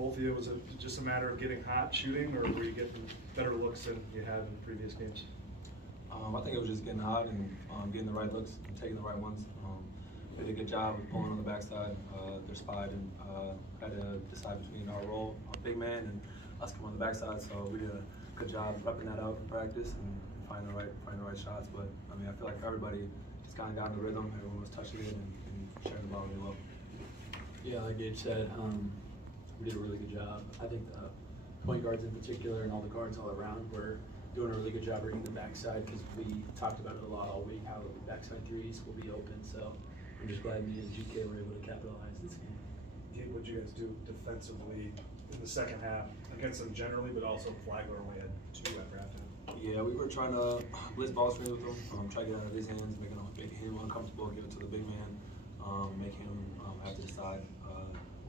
both of you, was it just a matter of getting hot shooting, or were you getting better looks than you had in previous games? I think it was just getting hot and getting the right looks and taking the right ones. We did a good job of pulling on the backside, their spot, and had to decide between our role, our big man, and us coming on the backside. So we did a good job repping that out in practice and finding the right shots. But I mean, I feel like everybody just kind of got in the rhythm. Everyone was touching it and sharing the ball really well. Yeah, like Gabe said, we did a really good job. I think the point guards in particular and all the guards all around were doing a really good job reading the backside, because we talked about it a lot all week, how the backside threes will be open. So I'm just glad me and GK were able to capitalize this game. Gabe, what did you guys do defensively in the second half against them generally, but also Flagler when we had 2 at halftime? Yeah, we were trying to blitz ball screen with him, try to get out of his hands, making him uncomfortable, give it to the big man, make him have to decide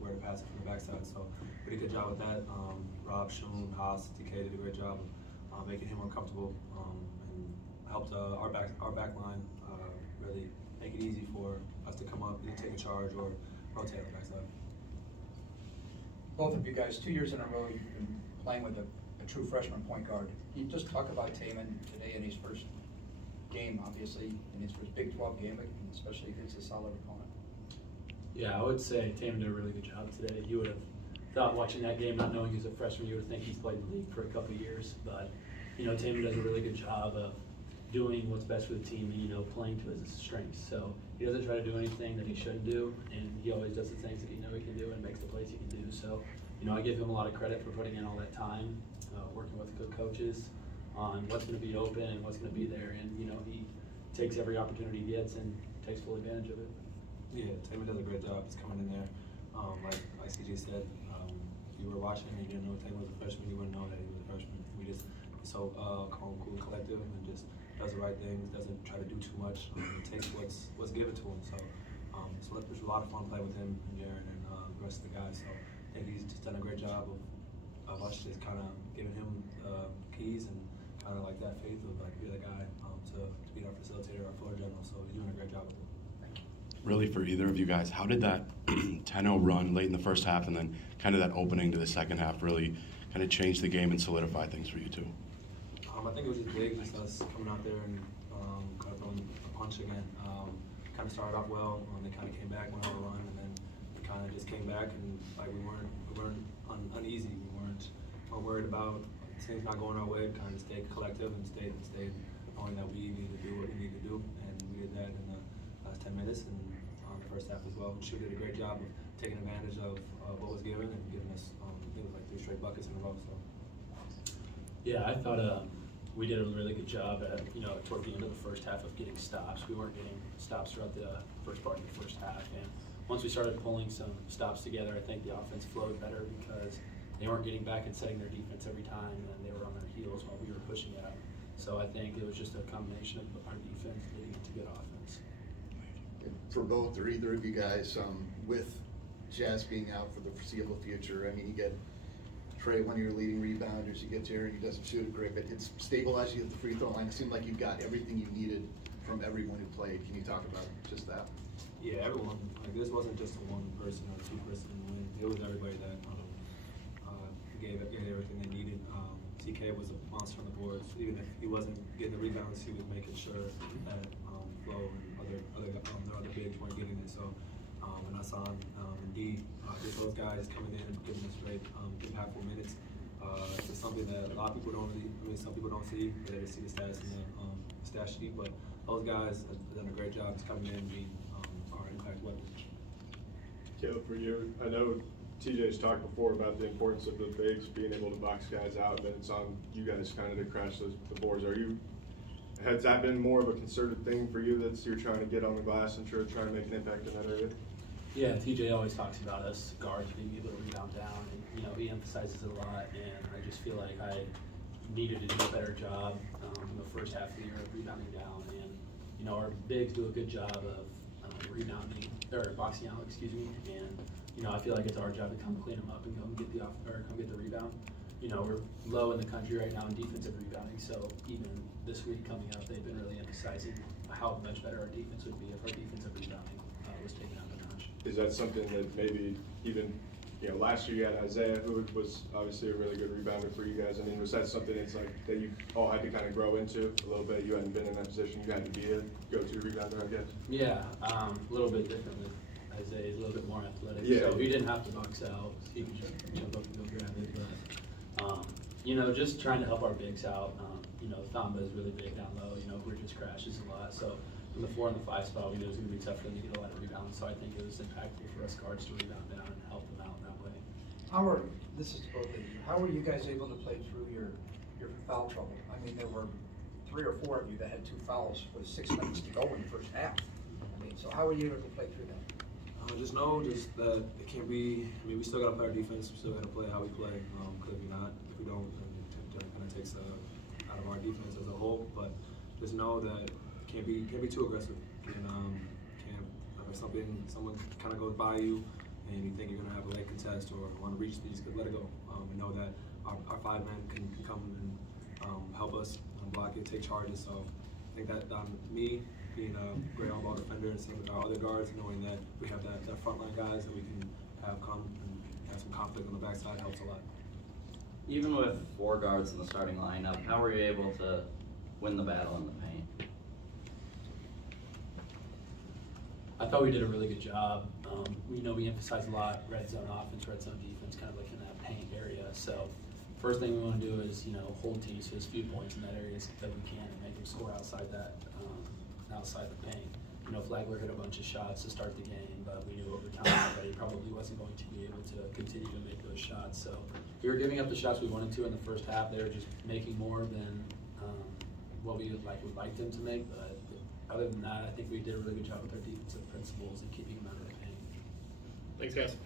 where to pass it from the backside. So we did a good job with that. Rob, Shoon, Haas, TK did a great job of making him uncomfortable, and helped our back line really make it easy for us to come up and take a charge or rotate on the backside. Both of you guys, 2 years in a row, you've been playing with a true freshman point guard. Can you just talk about Taman today in his first game, obviously, in his first Big 12 game, especially against a solid opponent? Yeah, I would say Taman did a really good job today. You would have thought, watching that game, not knowing he's a freshman, you would think he's played in the league for a couple of years. But, you know, Taman does a really good job of doing what's best for the team and, you know, playing to his strengths. So he doesn't try to do anything that he shouldn't do, and he always does the things that he knows he can do and makes the plays he can do. So, you know, I give him a lot of credit for putting in all that time, working with good coaches on what's going to be open and what's going to be there. And, you know, he takes every opportunity he gets and takes full advantage of it. Yeah, Taman does a great job. He's coming in there. Like CJ said, if you were watching and you didn't know Taman was a freshman, you wouldn't know that he was a freshman. We just so calm, cool, collective, and just does the right things. Doesn't try to do too much. Takes what's given to him. So there's a lot of fun playing with him and Jaron and the rest of the guys. So I think he's just done a great job of us just kind of giving him keys and kind of like that faith of like be the guy to be our facilitator, our floor general. So he's doing a great job with it. Really, for either of you guys, how did that 10-0 run late in the first half and then kind of that opening to the second half really kind of change the game and solidify things for you two? I think it was just big, just us coming out there and kind of throwing a punch again. Kind of started off well, they kind of came back, went on a run, and then we kind of just came back, and like we weren't uneasy. We weren't worried about things not going our way. Kind of stayed collective and stayed knowing that we need to do what we need to do, and we did that in the last 10 minutes and the first half as well. She did a great job of taking advantage of what was given and giving us it was like 3 straight buckets in a row. So yeah, I thought we did a really good job at, you know, toward the end of the first half of getting stops. We weren't getting stops throughout the first part of the first half, and once we started pulling some stops together, I think the offense flowed better because they weren't getting back and setting their defense every time, and they were on their heels while we were pushing it out. So I think it was just a combination of our defense leading to good offense. For both or either of you guys, with Jazz being out for the foreseeable future, I mean, you get Trey, one of your leading rebounders, you get Jaron, he doesn't shoot it great, but it's stabilized you at the free throw line. It seemed like you got everything you needed from everyone who played. Can you talk about just that? Yeah, everyone. Like this wasn't just a one person or 2 person win. It was everybody that gave everything they needed. TK was a monster on the boards. Even if he wasn't getting the rebounds, he was making sure that Flo and their other bigs weren't getting it. So and Hassan and D, just those guys coming in and giving us great impactful minutes. It's something that a lot of people don't really, I mean, some people don't see. They just see the stats in the stat sheet, but those guys have done a great job just coming in and being our impact weapons. Caleb, for you, I know TJ's talked before about the importance of the bigs being able to box guys out, and then it's on you guys kind of to crash the boards. Has that been more of a concerted thing for you that you're trying to get on the glass and trying to make an impact in that area? Yeah, TJ always talks about us guards being able to rebound down, and you know he emphasizes it a lot. And I just feel like I needed to do a better job in the first half of the year of rebounding down. And you know our bigs do a good job of rebounding or boxing out, excuse me. And you know I feel like it's our job to come clean them up and come get the rebound. You know we're low in the country right now in defensive rebounding, so even this week coming up, they've been really emphasizing how much better our defense would be if our defensive rebounding was taken out a notch. Is that something that maybe even you know, last year you had Isaiah, who was obviously a really good rebounder for you guys. I mean, was that something that's like that you all had to kind of grow into a little bit? You hadn't been in that position. You had to be a go-to rebounder, I guess. Yeah, a little bit different with Isaiah. He's a little bit more athletic. Yeah. So he didn't have to box out. He could just jump up and go grab it. But, you know, just trying to help our bigs out. You know, Thamba is really big down low. You know, Bridges crashes a lot. So in the 4 and the 5 spot, we knew it was going to be tough for them to get a lot of rebounds. So I think it was impactful for us guards to rebound down and help them out in that way. This is both of you, how were you guys able to play through your foul trouble? I mean, there were 3 or 4 of you that had 2 fouls with 6 minutes to go in the first half. I mean, so how were you able to play through that? Just know that it can't be. I mean, we still got to play our defense. We still got to play how we play. Because if we don't, then it kind of takes out of our defense as a whole. But just know that can't be too aggressive. And can't if someone kind of goes by you and you think you're gonna have a late contest or want to reach, you just let it go. And know that our 5 men can come and help us block it, take charges. So I think that me being a great on-ball defender and same with our other guards, knowing that we have that frontline guys that we can have come and have some conflict on the backside helps a lot. Even with 4 guards in the starting lineup, how were you able to win the battle in the paint? I thought we did a really good job. We emphasize a lot red zone offense, red zone defense, kind of like in that paint area. So first thing we want to do is, you know, hold teams to as few points in that area that we can and make them score outside that, outside the paint. You know, Flagler hit a bunch of shots to start the game, but we knew over time that he probably wasn't going to be able to continue to make those shots. So we were giving up the shots we wanted to in the first half. They were just making more than what we would like them to make. But other than that, I think we did a really good job with our defensive principles and keeping them out of the paint. Thanks, guys.